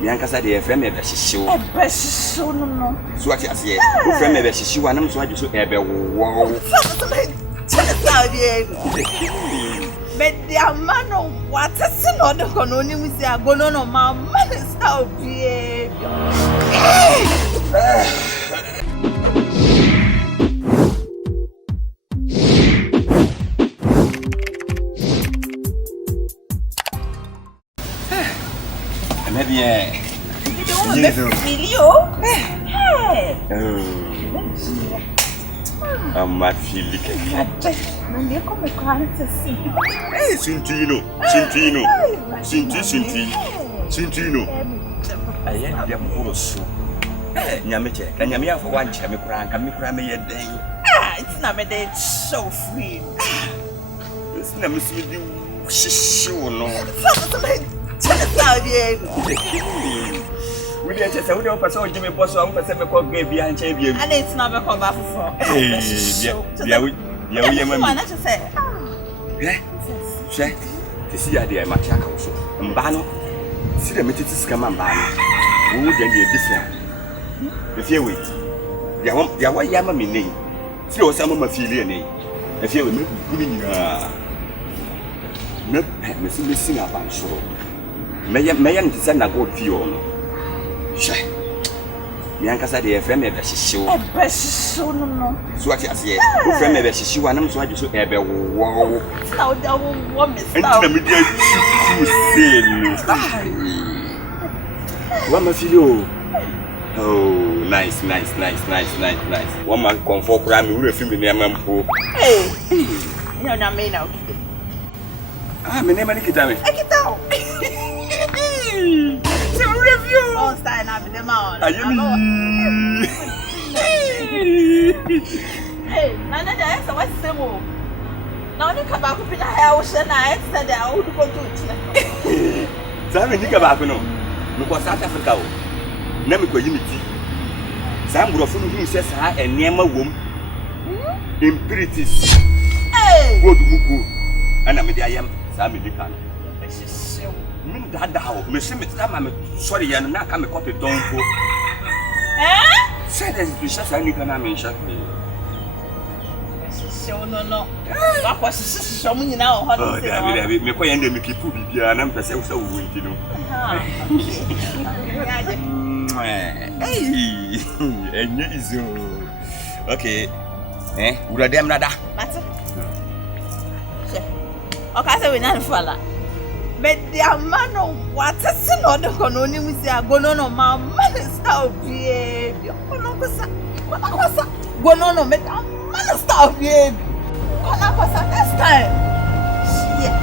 Yankasa de friend me be hihyew. E be hihyew no. So ati ase. Wo friend me be hihyew anam so agi so e be wo. Media mano what is no the Gono ni we say Gono no man style behavior. Maybe you don't want to feel hey. I'm feeling Não come quase assim. Sintino. Aí é moço. Nyameche, kanyame afọ wanche me kura me ye den. It's not me dey so free. It's na me see di shishu no. We dey chese we dey pass on Jimmy boss o pass me ko ga bia nche bia. And it's not me ko ba fofo. Bia we ma. What na say? She. Tisi ya dey ma tia ka so. Mba no. Si dey metiti sika ma mba no. Wo dey different. If you wait. Ya wa ya ma me nei. Si o sa ma feel nei. If you me ku ni na. Me si na ban so. Me yan ti na go feel no. She. Yankasa de friend me be hihyew. E be hihyew no. So ati ase. Wo friend me be hihyew anam so agi so e be wo. Na o da wo me style. Entina me dey ku say. Wa ma feel o. Oh, nice. One man Okomfo kura me wura fi me ne amampo. Hey. You na me now. Me ne mani kita me. Kita o. So review. Oh, style na be dem on. Hey, nana da esa what say mo. Na oni ka ba ku pina ha wo she na esa da o du ko tu chi. Sa me ni ka ba ku no. Me ko South Africa o. Na me ko yi mi ti. Sa mburofo no hu se sa enema wom. Impurities. Hey. Go du go. Ana me dia yam sa me ni ka no. Min dada ho me se me ta ma me sorry ya no na ka me copy don ko. Say there's to share any kana me share. No. Wa kwa sisi mu nyina ho ho. Oh, David, me ko yende me kipu bibia na mpese wo sa wo nti no. Hey, enye izo. Okay. Ura dem nada. Mate. Okay, say we na fala. Media mano what is no the Gono ni we say Gono no man style behavior. Gono no me man style behavior. Kona kosa next time. Yeah.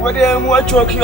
What am I choking?